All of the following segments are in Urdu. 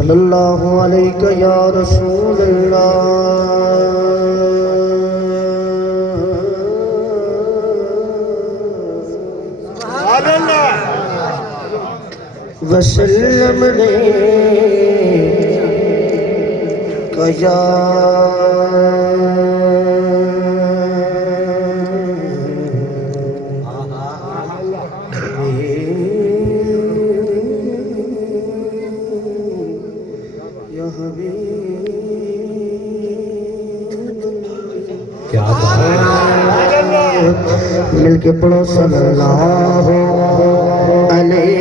صلی اللہ علیہ یا رسول اللہ وسلم نے کیا مل کے پڑھو صلی اللہ علیہ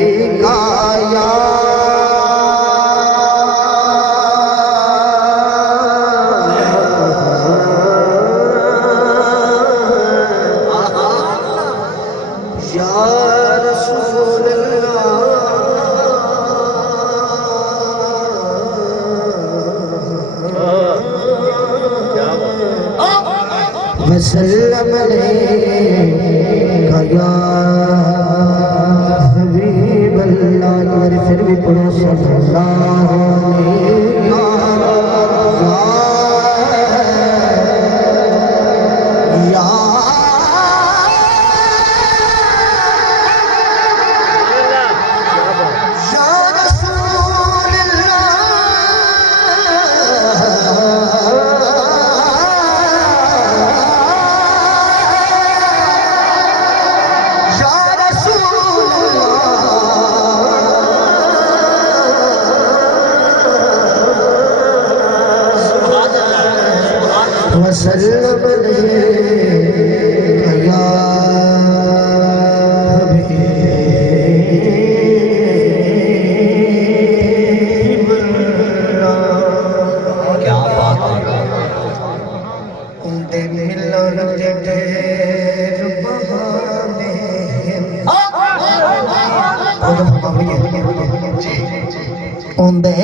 یا رسول اللہ وسلم علیکہ یا حبیب اللہ میرے پھر بھی پڑھو صلی اللہ علیہ وسلم علیکہ یا حبیب اللہ کیا بات ہے اندے ملن دے دیر بہانے اندے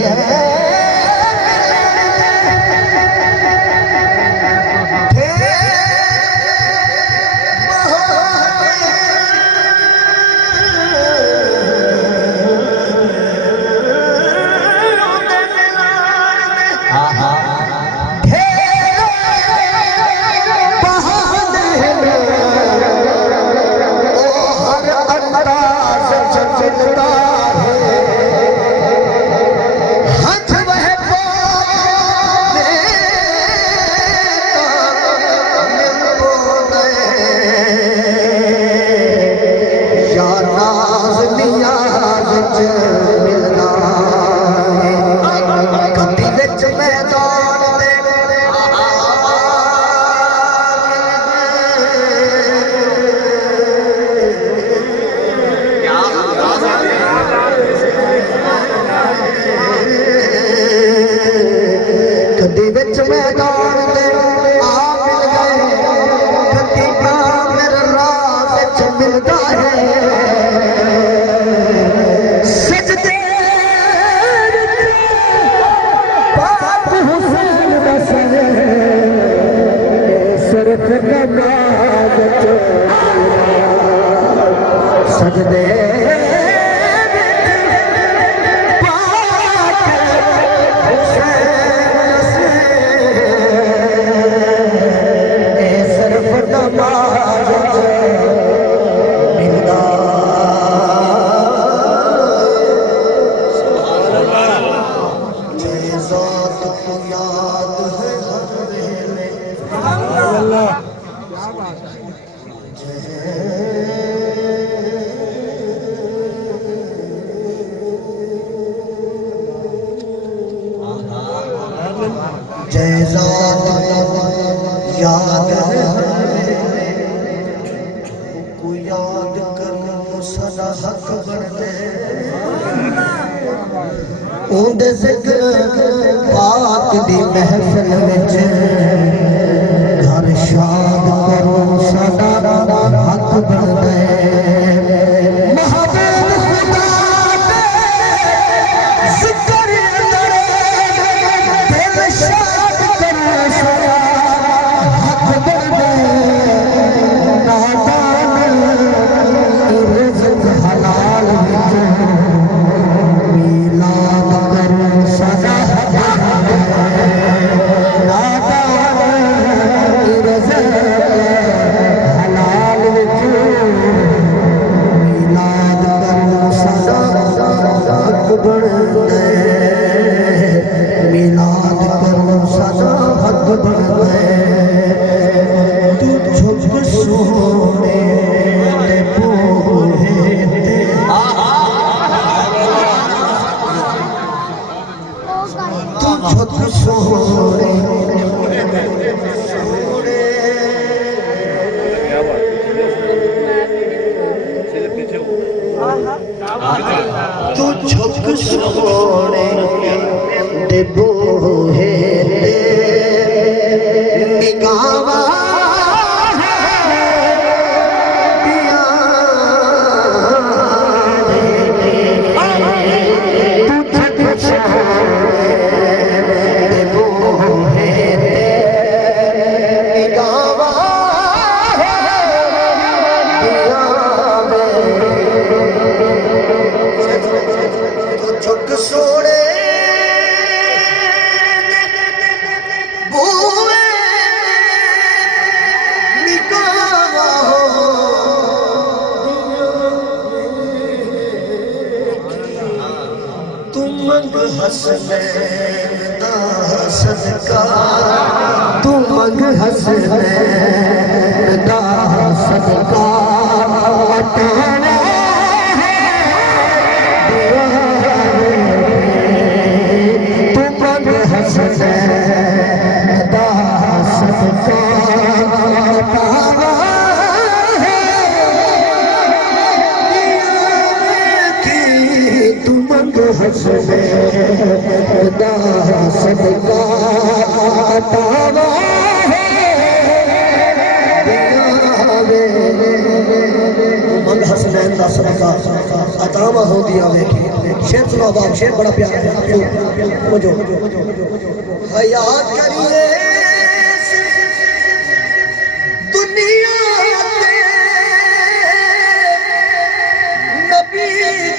سجدے یاد کو یاد کرو سدا حق بڑھتے اندے ذکر پاک دی محفل وچ گھر شاد کرو سدا حق بڑھتے میلاد کرو چھک سونے تو چھک سونے دے بوہے نگاہ حسنین دا صدقہ تو منگ حسنین دا صدقہ اٹھانے تو منگ حسنین دا صدقہ اٹھانے حسنین دا صدقہ عطاوا من حسنین دا صدقہ عطاوا ہو دیا دیکھی شیر سنو باب شیر بڑا پیارا ہے مجھو حیات کریے دنیا تے نبی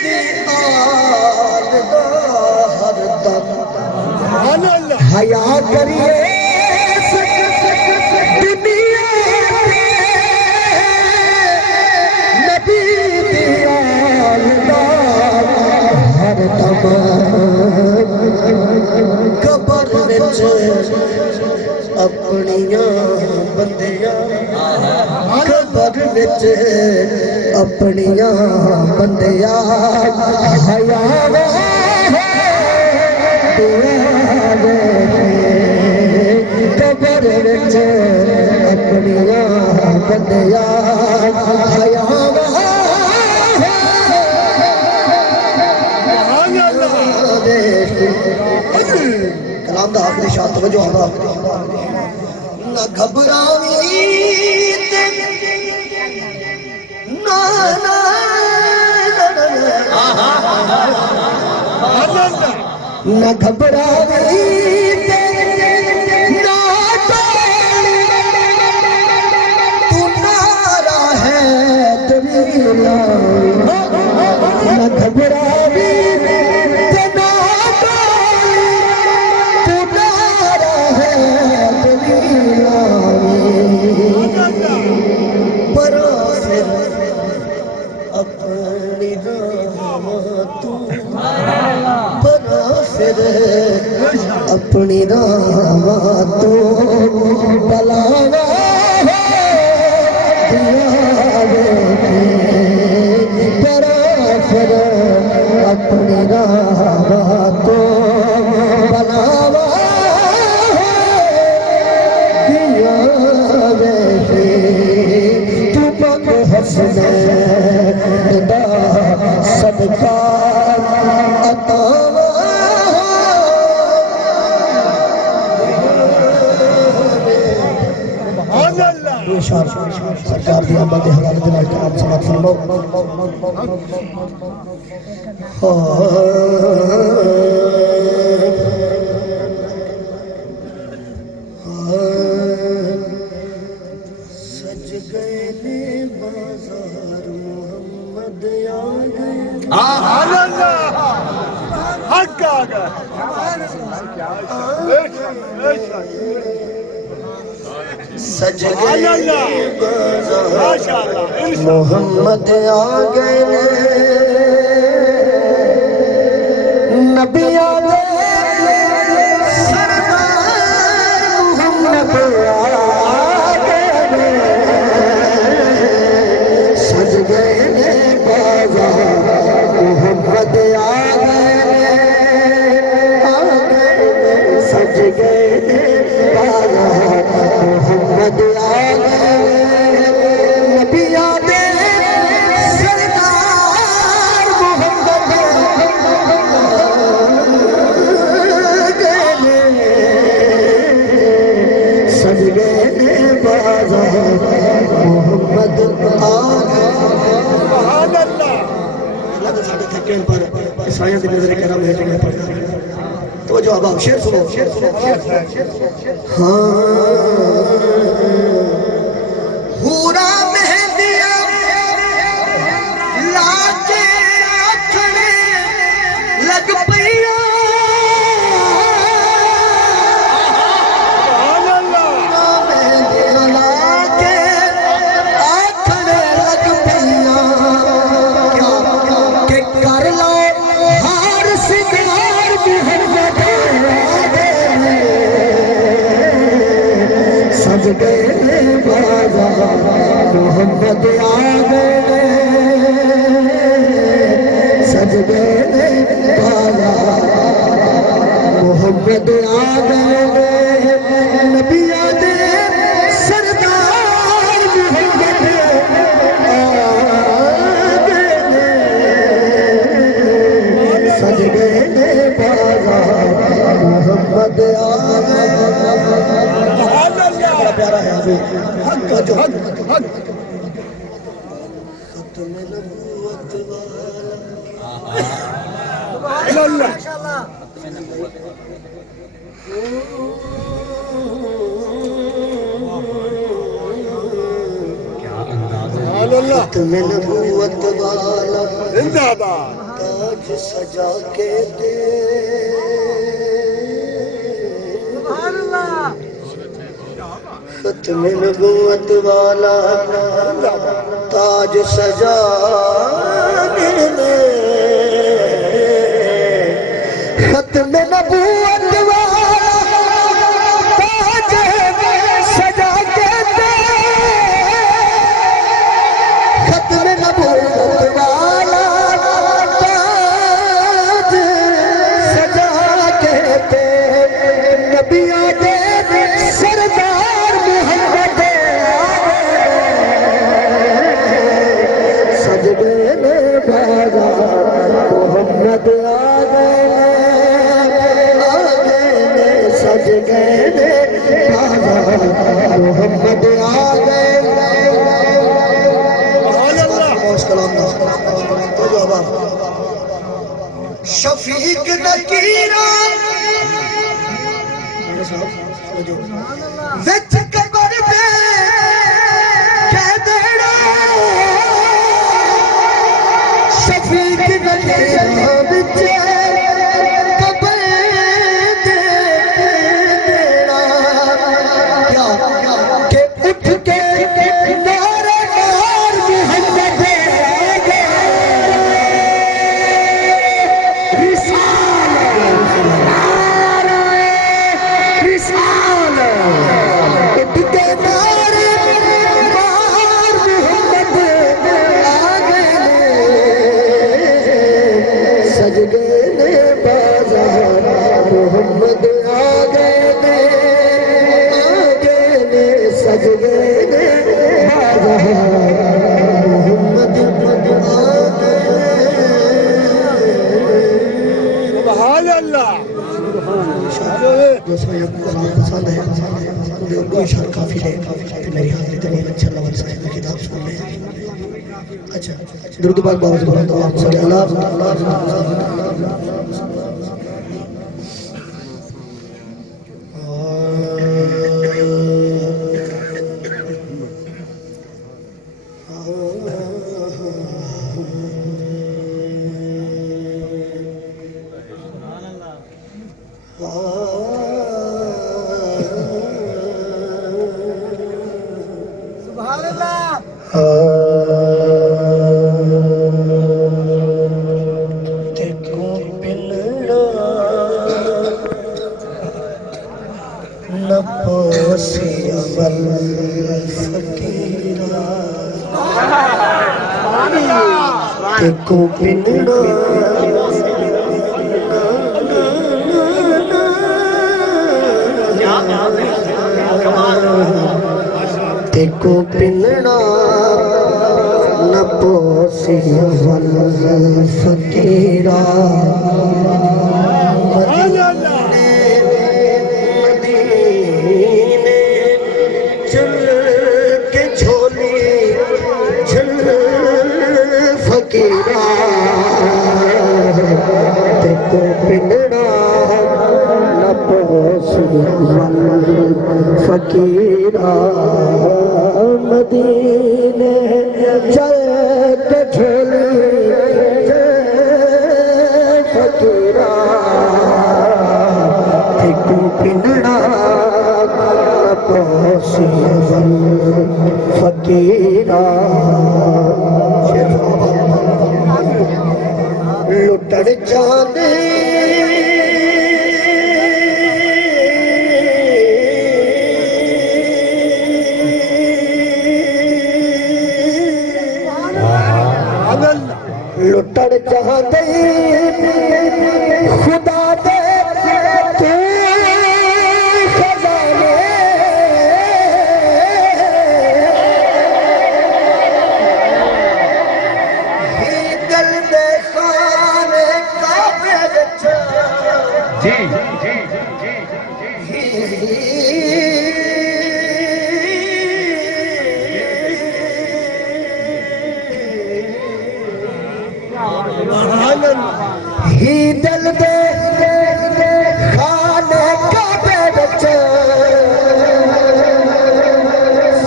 دی حیا کریے دنیا نبی دیال دا ہر دم قبر وچ اپنیاں بندیاں قبر وچ اپنیاں بندیاں حیا قبر وچ اپنیاں بندیاں حیا کلام دا آخری شاہ توجہ ہوا نہ گھبراوی نہ گھبراوی تو نارا ہے دلیلا نہ گھبراوی تو نارا ہے دلیلا برا پھر اپنی تو پھر اپنی راہ تو بلاوا برا پھر اپنی راہ تو بلاوا دیا تو منگ حسنین دا صدقہ عطاوا سرکار دی آمد حوالے دلائے کرام سمات فرمو سج گئے نے بازار محمد آگئے سبحان اللہ حق آگئے سج گئے محمد آگئے نبی آگئے سردار محمد آگئے سج گئے بازار محمد آگئے توجہ اب شیر سنو ہاں ہورا مہندیا لاکے آکھنے لگ پئیا محمد آگئے سج گئے بالا محمد آگئے نبی آدھے سردار محمد آگئے سج گئے بالا محمد آگئے پیارا ہے ابھی حق کا جو ختم نبوت والا ختم نبوت والا زندہ باد تاج سجا کے دے ختم نبوت والا تاج سجا کے دے ختم نبوت والا تاج سجا کے دے ختم نبوت والا تاج سجا کے دے نبی آدھے سردار محمد سج گئے بازا محمد آگئے سج گئے بازا محمد آگئے شفیق نکیران وچ قبر دے کہہ دینا شفیق نکیران وچ قبر دے دینا کہ اٹھ کے نعرہ مار محمد آگئے سج گئے بازار محمد آگئے سج گئے بازار محمد سبحان اللہ دوستوں یہ قرآن پسند ہے مجھے اردو اشار کافی ہے کہ میری حاضری تمام اچھا اللہ علیہ صاحب کی کتاب سن لیں اچھا درود پاک باوز بلند اللہ صلی اللہ کو پنڈا کو پنڈا نہ پوسی فقیرا مدینے چل کے جھولی جھل فقیرا کو پنڈا فقیرہ مدینے چل کے جھولی فقیرہ تھکو پنڑا پوسی فقیرہ لٹڑ جانے لٹڑ جہاں دے خدا دے تو خزانے ہی دل دے خانے کعبے وچ جی ہی دل دے خانے کعبے وچ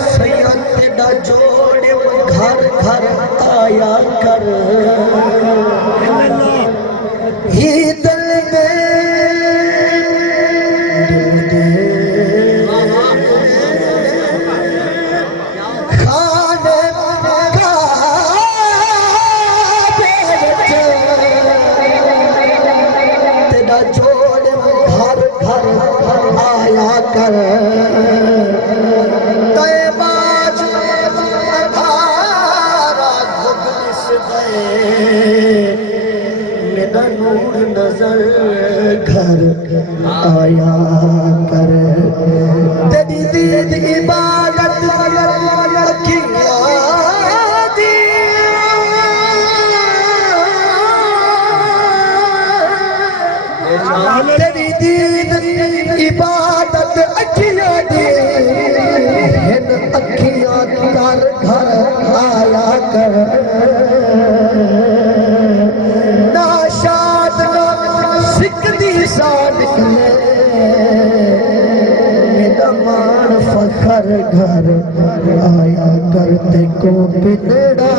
سید تیڈا جوڑے گھر گھر آیا کر ہی دل دے کر طیباج ادھارا گھبلس دے میرا نور نظر گھر آیا کر تیری دید عبادت اکھیاں دی تیری دید عبادت اکھیاں دی ہن اکھیاں کر گھر آیا کر ناشاد نہ سکھدی سان نکلے میرا مان فخر گھر آیا کر تے کو بنڑا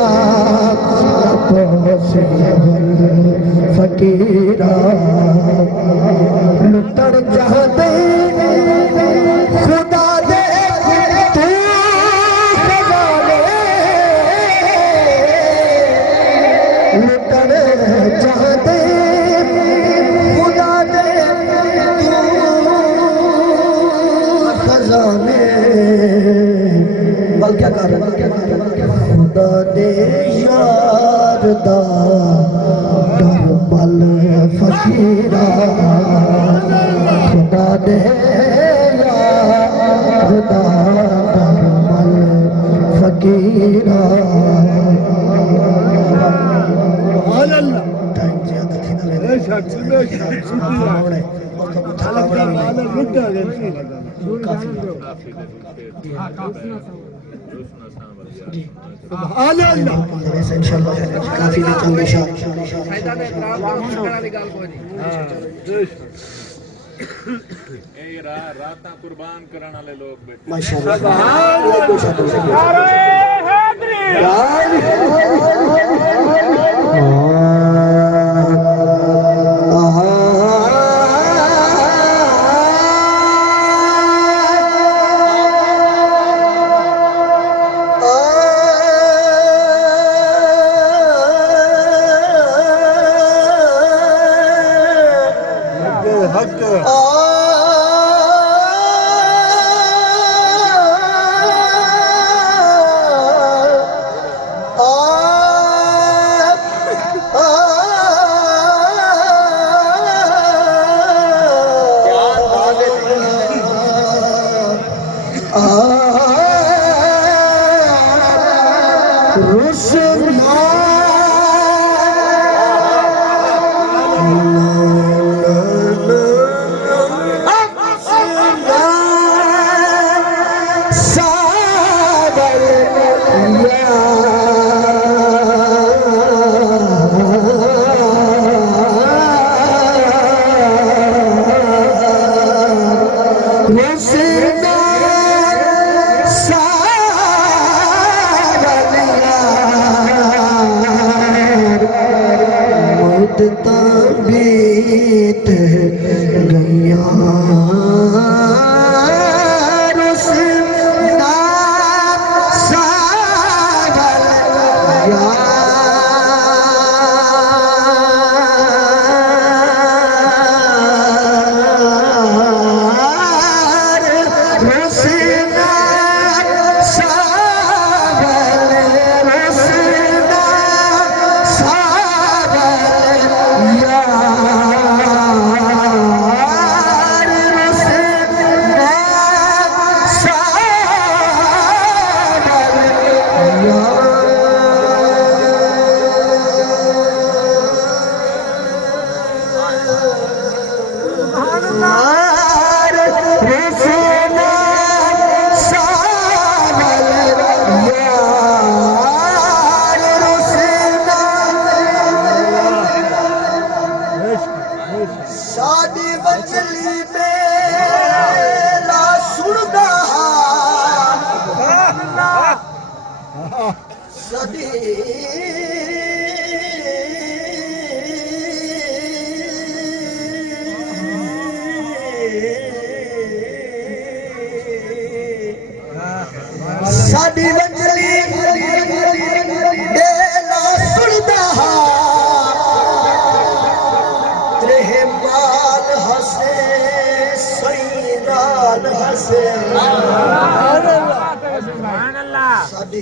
پوسی فقیرہ لٹڑ جہاں دے خدا دے تو خزانے لٹڑ جہاں دے خدا دے تو خزانے بل کیا کر رہا ہے خدا دے یار دا در بل فقیرہ خدا دے یار دا در بل فقیرہ ٹائم زیادہ تھی نہ لے ویسے انشاءاللہ کافی بھی چند اشار راتاں قربان کرن والے لوگ بیٹھے ماشاءاللہ رسنا مدتا بیت گیا رسنا ساول یار رسنا ساول رسنا ساول یار رسنا ساڈی بچلی میلا سندا ساڈی ساڈی بچلی میلا سندا رحمان ہسے سیدان ہسے ساڈی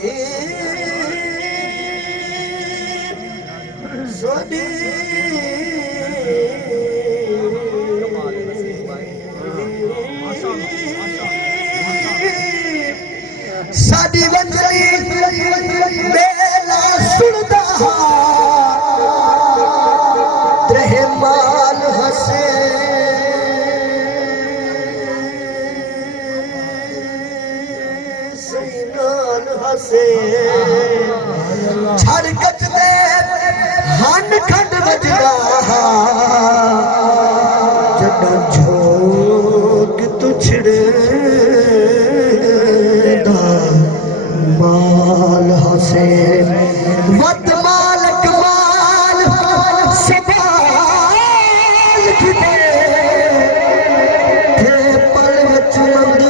ساڈی ساڈی بچلی میلا سندا رحمان ہسے سینان ہسے چھڑ کچ دے ہن کھنڈ بجدا جڈا جھوک تچھڑے دا مال ہسے ود مالک مال سبال کھدے تھے پل وچ مند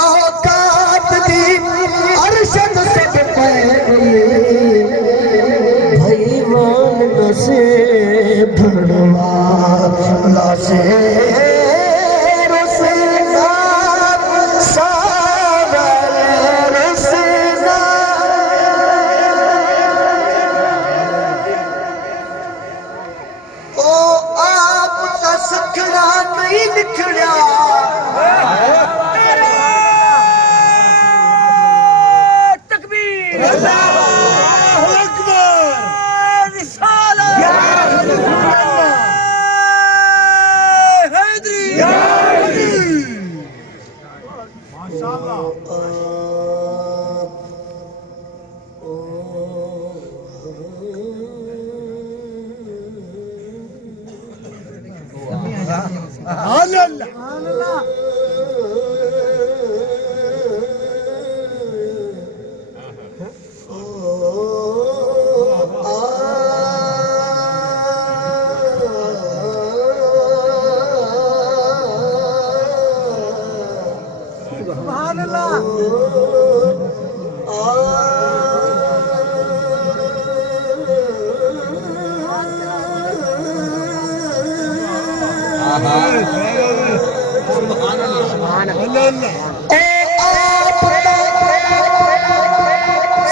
اوقات دی ارشد سب پیری بھائی مان نسے بھڑوا لاسے رسنا ساول رسنا او آپ تا سکھنا نہیں نکھڑیا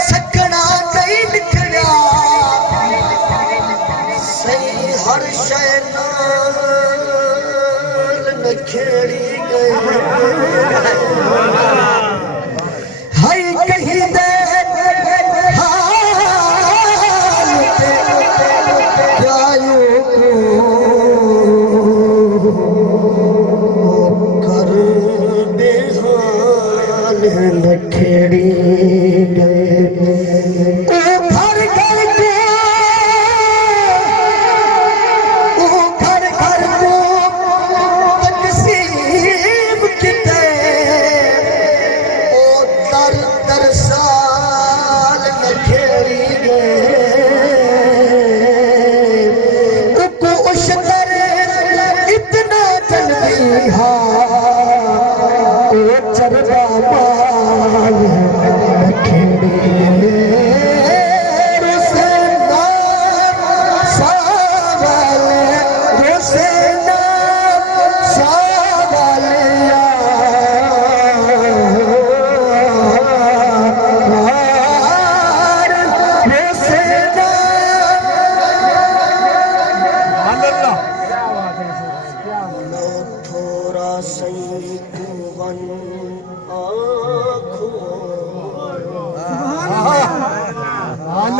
سکنا نہیں نکھڑیا صحیح ہر شے نال نکھڑی گئے ہائی کہیں دے حال جایوں کو کر بے حال نکھڑی گئے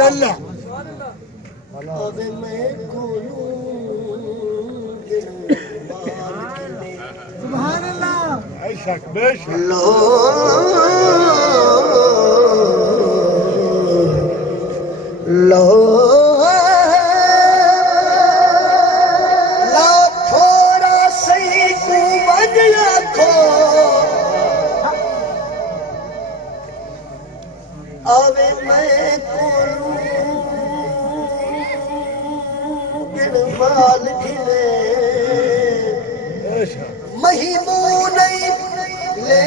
اللہ اب میں کھولوں سبحان اللہ بے شک بے شک تھوڑا صحیح کو بجیا کھو آوے میں کولوں گنوال گھلے بے شک مہیمو نہیں لے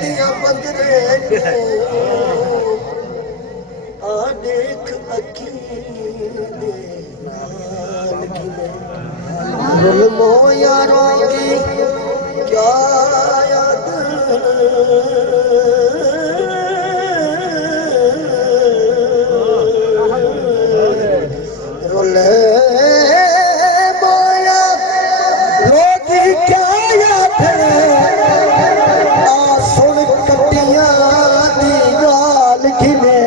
دیا بدرے کو آ دیکھ عقیدے نال گھلے ظلمو یاروں کی کیا یاد رولے مویا روزی کیا یاد آ سن کٹیاں دی گال گھلے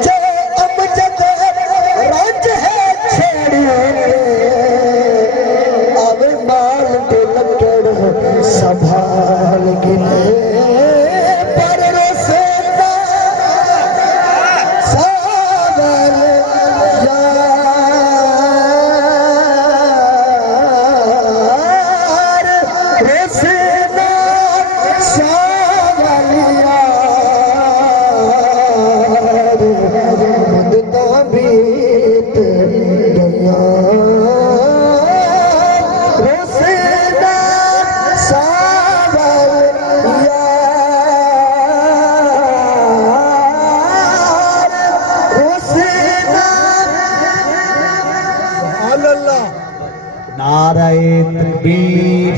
جو امجد رنج ہے چھیڑے اب مال دے لکڑ سنبھال گھلے پر رسیدہ ساول یار رسیدہ ساول یار مدتاں بیت گیا رسیدہ ساول یار رسیدہ سبحان اللہ نعرہ تکبیر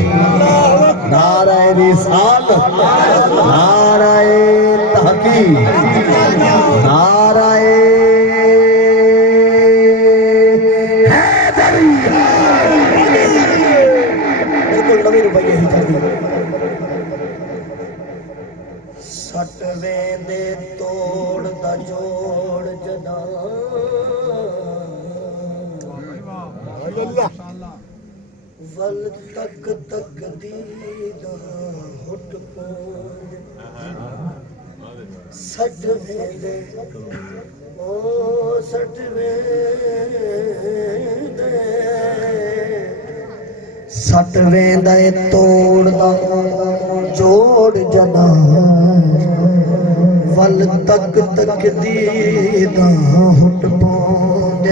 نعرہ رسالت نعرہ تحقیق نعرہ بالکل نویں روپیے ہی کر دی سٹ ویندے توڑ دا جوڑ جدا اللہ ول تک تک دیدہ ہٹ پوند سٹ ویندے او سٹ ویندے سٹ ویندے توڑ دا جوڑ جنا ول تک تک دیدہ ہٹ پوند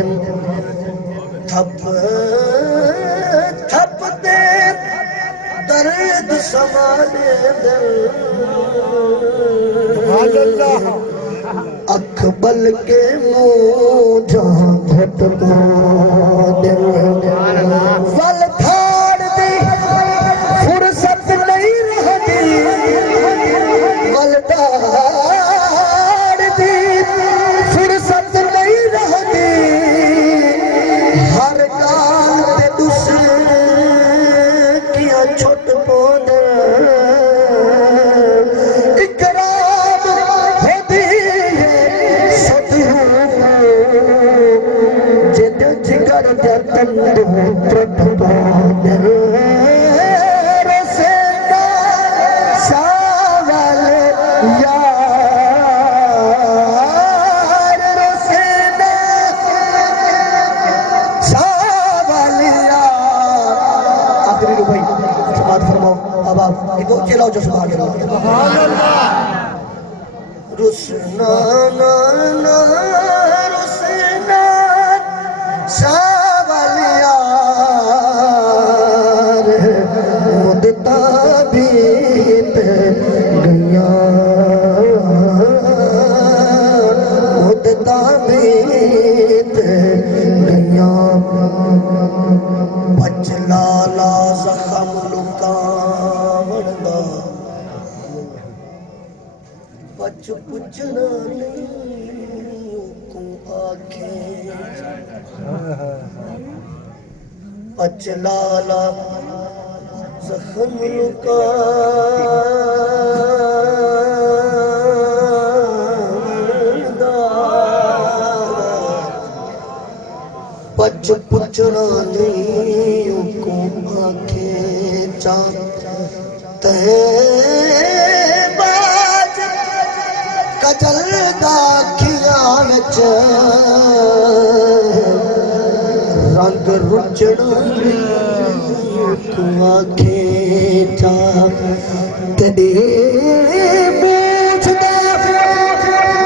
تھپ تھپ دے درد سمانے دل سبحان اللہ اکھ بل کے منہ جہاں گھٹ دل ول تھاڑ دی فرصت نہیں رہتی ول تھاڑ دی فرصت نہیں رہتی ہر گال تے دوسرے کیا چھوٹ پود اکرام ہوتی ہے صدیوں جد جگر جتن ترٹ پود رسیدہ ساول یار رسیدہ ساول یار آخری روپئی سماعت فرماؤ اب آپ ایک دو چلاؤ جو سبحان اللہ رسنا نا رسنا ساول یار مدتا بیت گیا مدتا بیت گیا بچ لالا زخم لکاون دا بچ پچھنا نہیں کو آنکھیں بچ لالا زخم لکاون دا بچ پچھنا نہیں کو آنکھیں چاہتے باز کجل دا کھیانچ رنگ رچڑا کو آنکھیں چاہتے بوجھ دا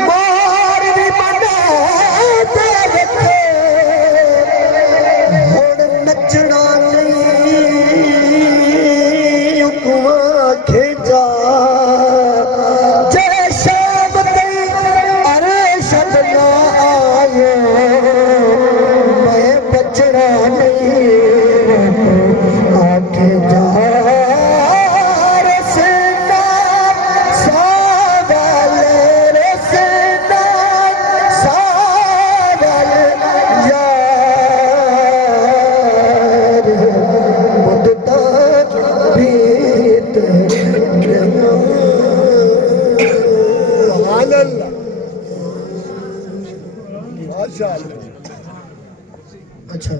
مار بھی بنا دیتے ہوڑ نچڑا نہیں کو آنکھیں جا جے شام تے عرشت نہ آئے میں بچڑا نہیں آنکھیں جا رسنا ساول رسنا ساول یار مدتا بیت سبحان اللہ ماشاء اللہ اچھا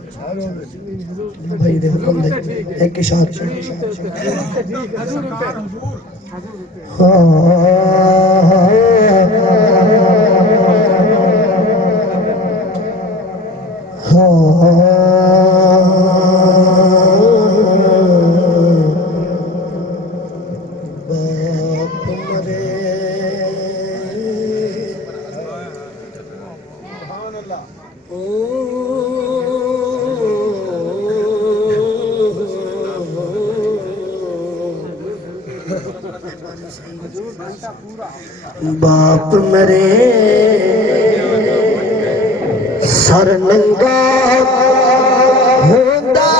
بھائی دے حکم دے ایک اشارت باپ مرے سبحان اللہ باپ مرے سر ننگا ہوندا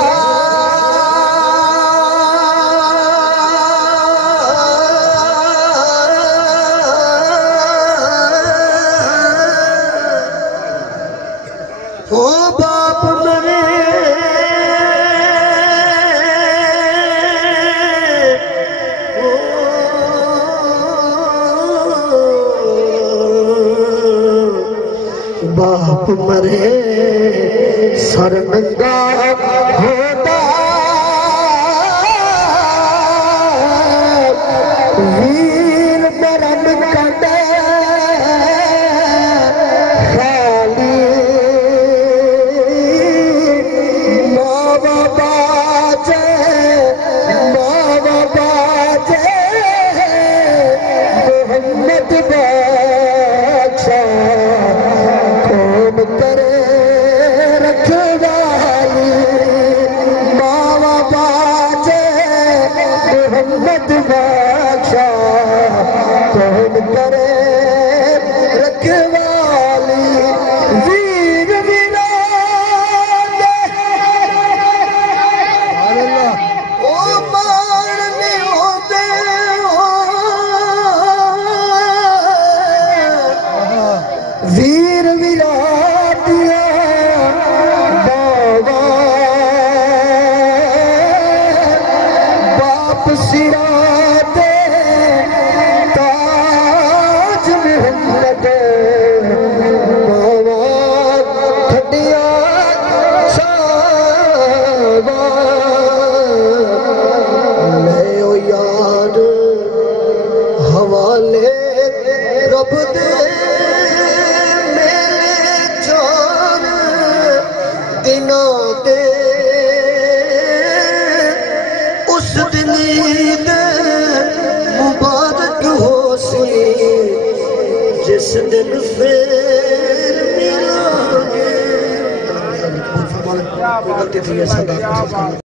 ہو باپ مرے باپ مرے سر ننگا ہوتا ویر مرم کٹے خالی ماوا باجے محمد بادشاہ قوم کرے رکھوالی ماوا باجے محمد بادشاہ قوم کرے رکھوالی ویر ویران او مان نہیں ہوتے ویر ویراتیا بابا باپ سرا دے تاج محمد بابا کھڈیا شابا لے او یار حوالے رب دے میرے جان دنا دے اس دن عید مبارک ہو سی جس دن پھر ملا گے کوئی غلطی تھی ایسا